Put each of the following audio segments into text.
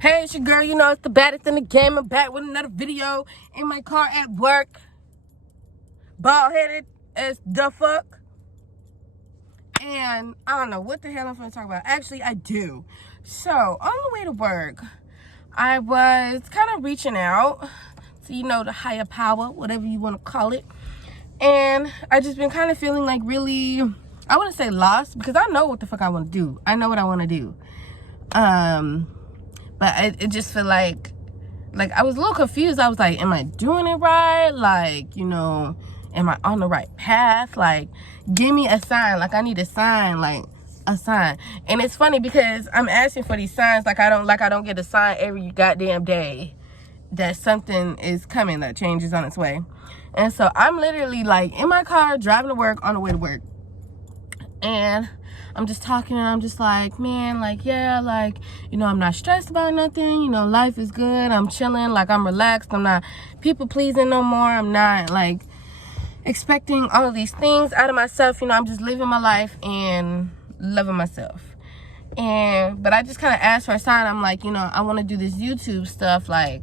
Hey, it's your girl, you know it's the baddest in the game. I'm back with another video in my car at work. Bald-headed as the fuck. And I don't know what the hell I'm gonna talk about. Actually, I do. So, on the way to work, I was kind of reaching out to, you know, the higher power, whatever you want to call it. And I just been kind of feeling like really, I wouldn't say lost, because I know what the fuck I want to do. I know what I want to do. But it just feel like I was a little confused. I was like, am I doing it right? Like, you know, am I on the right path? Like, give me a sign. Like, I need a sign, like a sign. And it's funny because I'm asking for these signs. Like I don't get a sign every goddamn day that something is coming, that change is on its way. And so I'm literally like in my car driving to work, on the way to work. And I'm just talking and I'm just like, man, like, yeah, like, you know, I'm not stressed about nothing. You know, life is good. I'm chilling. Like, I'm relaxed. I'm not people pleasing no more. I'm not like expecting all of these things out of myself. You know, I'm just living my life and loving myself. But I just kind of asked for a sign. I'm like, you know, I want to do this YouTube stuff. Like,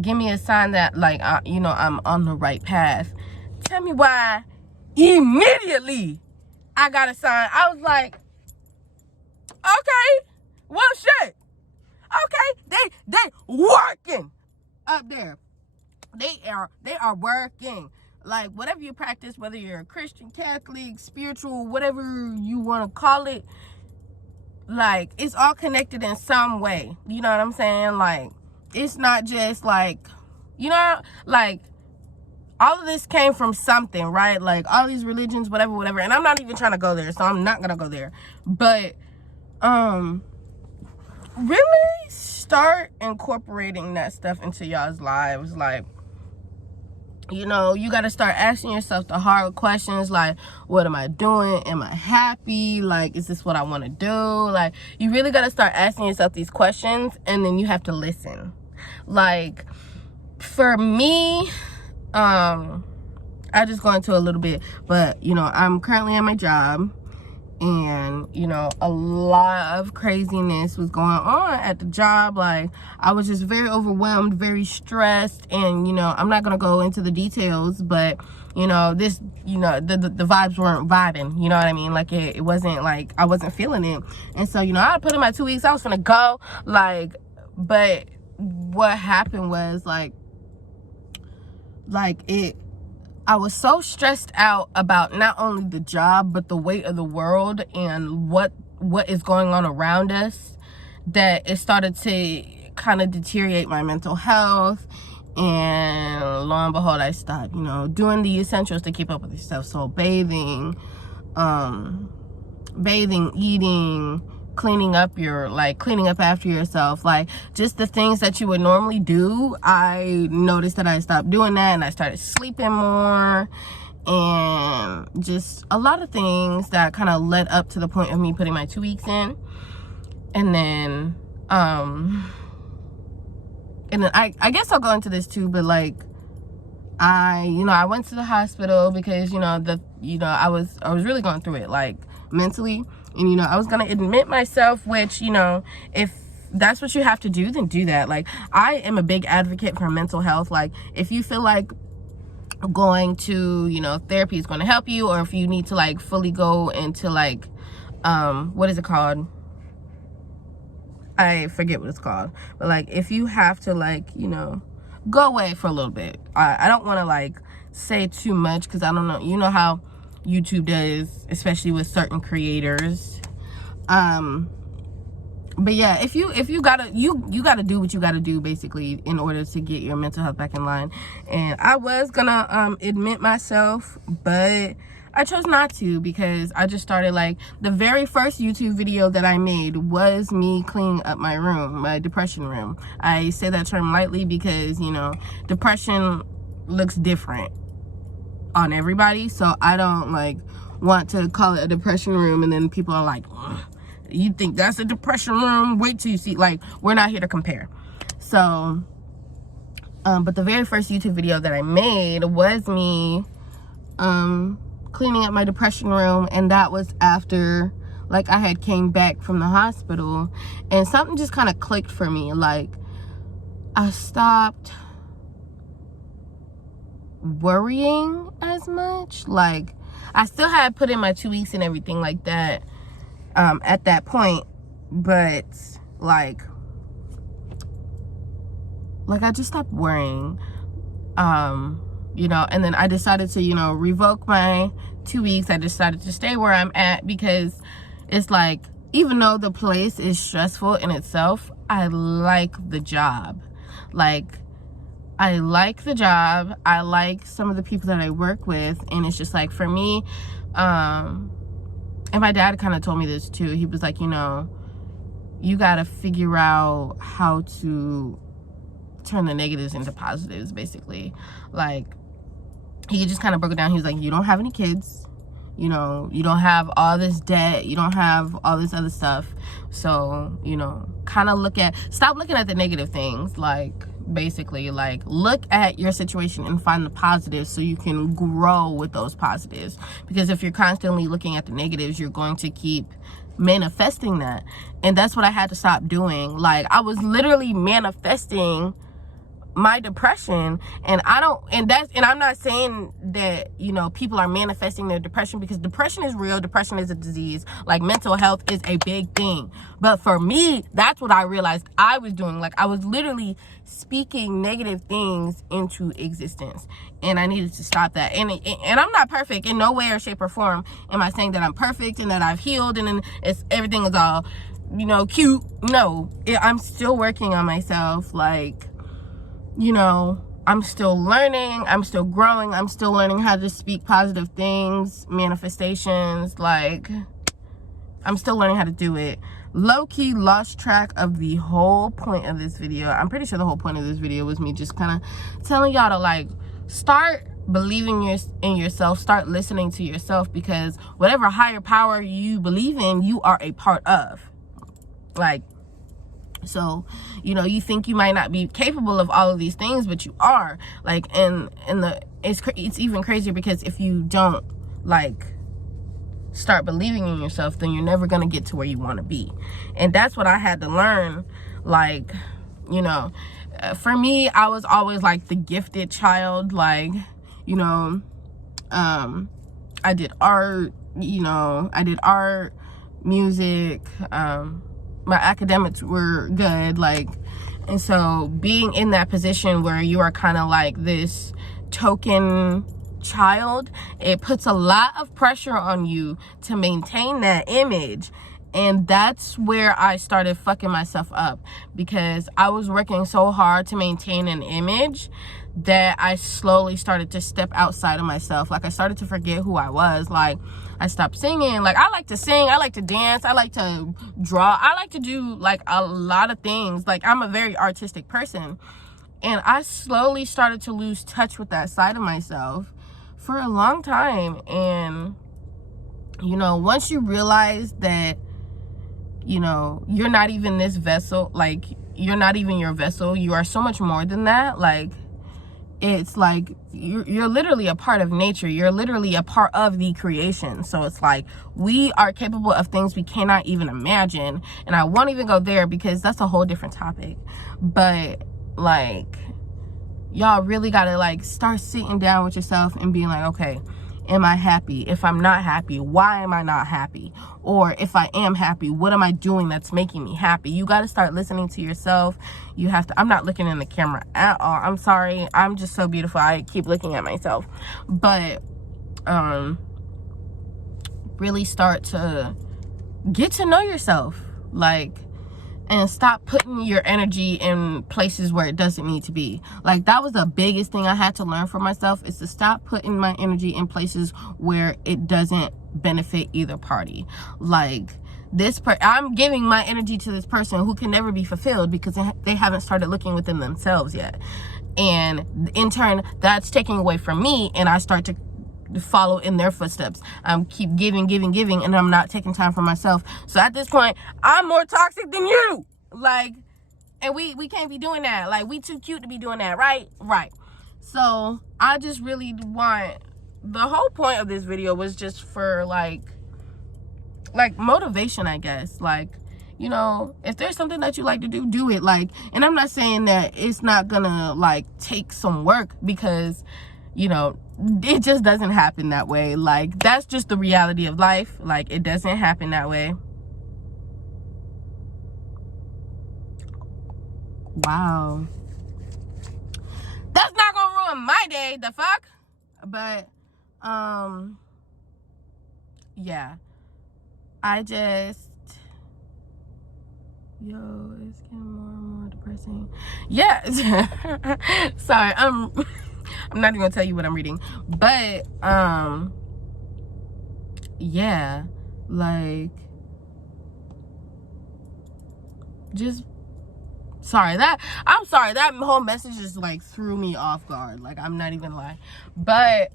give me a sign that, like, you know, I'm on the right path. Tell me why immediately I got a sign. I was like, okay, well, shit. Okay, they working up there. They are working. Like, whatever you practice, whether you're a Christian, Catholic, spiritual, whatever you want to call it, like, it's all connected in some way. You know what I'm saying? Like, it's not just like, you know, like, all of this came from something, right? Like, all these religions, whatever. And I'm not even trying to go there, so I'm not gonna go there. But really start incorporating that stuff into y'all's lives. Like, you know, you got to start asking yourself the hard questions, like, what am I doing? Am I happy? Like, is this what I want to do? Like, you really got to start asking yourself these questions, and then you have to listen. Like, for me, I just go into a little bit, but, you know, I'm currently at my job, and, you know, a lot of craziness was going on at the job. Like, I was just very overwhelmed, very stressed, and, you know, I'm not gonna go into the details, but, you know, this, you know, the vibes weren't vibing, you know what I mean? Like, it wasn't, like, I wasn't feeling it. And so, you know, I put in my 2 weeks, I was gonna go, like, but what happened was, like I was so stressed out about not only the job, but the weight of the world and what is going on around us, that it started to kind of deteriorate my mental health. And lo and behold, I stopped, you know, doing the essentials to keep up with yourself. So bathing, eating, cleaning up after yourself, like, just the things that you would normally do. I noticed that I stopped doing that, and I started sleeping more, and just a lot of things that kind of led up to the point of me putting my 2 weeks in. And then I guess I'll go into this too, but like, I went to the hospital because, you know, I was really going through it, like, mentally. And, you know, I was going to admit myself, which, you know, if that's what you have to do, then do that. Like, I am a big advocate for mental health. Like, if you feel like going to, you know, therapy is going to help you, or if you need to, like, fully go into, like, what is it called? I forget what it's called. But, like, if you have to, like, you know, go away for a little bit. I don't want to, like, say too much, because I don't know. You know how YouTube does, especially with certain creators. But yeah, if you gotta you gotta do what you gotta do, basically, in order to get your mental health back in line. And I was gonna admit myself, but I chose not to, because I just started, like, the very first YouTube video that I made was me cleaning up my room, my depression room. I say that term lightly because, you know, depression looks different on everybody, so I don't, like, want to call it a depression room and then people are like, you think that's a depression room? Wait till you see. Like, we're not here to compare. So but the very first YouTube video that I made was me cleaning up my depression room, and that was after like I had came back from the hospital, and something just kind of clicked for me. Like, I stopped worrying as much. Like, I still had put in my 2 weeks and everything like that at that point, but like I just stopped worrying, you know. And then I decided to, you know, revoke my 2 weeks. I decided to stay where I'm at, because it's like, even though the place is stressful in itself, I like the job. Like, I like the job. I like some of the people that I work with. And it's just like, for me, and my dad kind of told me this too. He was like, you know, you got to figure out how to turn the negatives into positives, basically. Like, he just kind of broke it down. He was like, you don't have any kids, you know, you don't have all this debt, you don't have all this other stuff. So, you know, kind of stop looking at the negative things. Like, basically, like, look at your situation and find the positives so you can grow with those positives. Because if you're constantly looking at the negatives, you're going to keep manifesting that. And that's what I had to stop doing. Like, I was literally manifesting my depression, and I'm not saying that, you know, people are manifesting their depression, because depression is real. Depression is a disease. Like, mental health is a big thing. But for me, that's what I realized I was doing. Like, I was literally speaking negative things into existence, and I needed to stop that. And I'm not perfect in no way or shape or form. Am I saying that I'm perfect and that I've healed and then everything is all, you know, cute? No, I'm still working on myself. Like, you know, I'm still learning, I'm still growing, I'm still learning how to speak positive things, manifestations. Like, I'm still learning how to do it. Low-key lost track of the whole point of this video. I'm pretty sure the whole point of this video was me just kind of telling y'all to, like, start believing in yourself, start listening to yourself, because whatever higher power you believe in, you are a part of. Like, so, you know, you think you might not be capable of all of these things, but you are. Like, it's even crazier, because if you don't, like, start believing in yourself, then you're never gonna get to where you want to be. And that's what I had to learn. Like, you know, for me, I was always like the gifted child. Like, you know, I did art, you know, music, my academics were good. Like, and so being in that position where you are kind of like this token child, it puts a lot of pressure on you to maintain that image. And that's where I started fucking myself up, because I was working so hard to maintain an image that I slowly started to step outside of myself. Like, I started to forget who I was. Like, I stopped singing. Like, I like to sing, I like to dance, I like to draw, I like to do like a lot of things. Like, I'm a very artistic person, and I slowly started to lose touch with that side of myself for a long time. And, you know, once you realize that, you know, you're not even this vessel, like, you're not even your vessel, you are so much more than that. Like, it's like you're literally a part of nature, you're literally a part of the creation. So it's like, we are capable of things we cannot even imagine. And I won't even go there, because that's a whole different topic. But, like, y'all really gotta, like, start sitting down with yourself and being like, okay, am I happy? If I'm not happy, why am I not happy? Or if I am happy, what am I doing that's making me happy? You got to start listening to yourself. You have to, I'm not looking in the camera at all. I'm sorry. I'm just so beautiful. I keep looking at myself. But really start to get to know yourself. Like, and stop putting your energy in places where it doesn't need to be. Like, that was the biggest thing I had to learn for myself, is to stop putting my energy in places where it doesn't benefit either party. Like, I'm giving my energy to this person who can never be fulfilled because they haven't started looking within themselves yet. And in turn, that's taking away from me, and I start to follow in their footsteps. I'm keep giving, and I'm not taking time for myself. So at this point, I'm more toxic than you. Like, and we can't be doing that. Like, we too cute to be doing that, right? Right. So I just really want, the whole point of this video was just for, like, like motivation, I guess. Like, you know, if there's something that you like to do, do it. Like, and I'm not saying that it's not gonna like take some work, because, you know, it just doesn't happen that way. Like, that's just the reality of life. Like, it doesn't happen that way. Wow, that's not gonna ruin my day, the fuck. But yeah, I just, yo, it's getting more and more depressing. Yeah. Sorry, I'm not even gonna tell you what I'm reading, but yeah, like, just, I'm sorry, that whole message just like threw me off guard. Like, I'm not even lying. But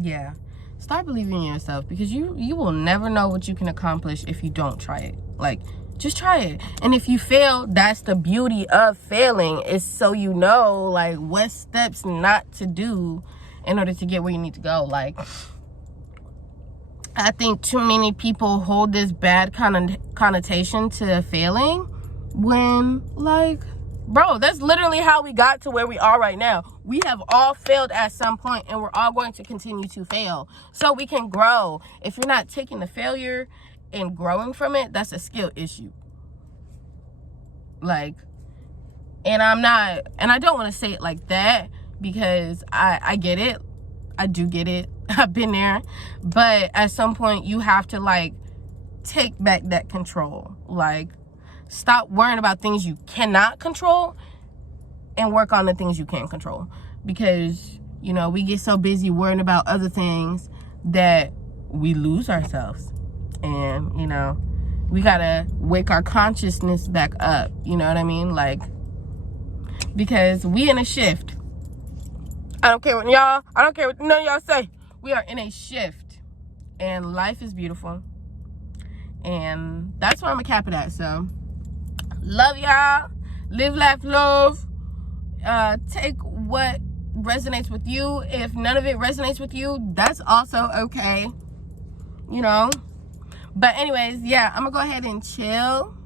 yeah, start believing in yourself, because you will never know what you can accomplish if you don't try it. Like, just try it. And if you fail, that's the beauty of failing, is so you know like what steps not to do in order to get where you need to go. Like, I think too many people hold this bad connotation to failing, when, like, bro, that's literally how we got to where we are right now. We have all failed at some point, and we're all going to continue to fail, so we can grow. If you're not taking the failure and growing from it, that's a skill issue. Like, and I don't want to say it like that, because I get it. I do get it. I've been there. But at some point, you have to like take back that control. Like, stop worrying about things you cannot control and work on the things you can control. Because, you know, we get so busy worrying about other things that we lose ourselves. And, you know, we gotta wake our consciousness back up. You know what I mean? Like, because we in a shift. I don't care what none of y'all say. We are in a shift, and life is beautiful. And that's where I'm gonna cap it at. So, love y'all. Live, laugh, love. Take what resonates with you. If none of it resonates with you, that's also okay. You know. But anyways, yeah, I'm gonna go ahead and chill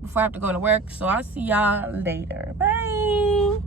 before I have to go to work. So I'll see y'all later. Bye.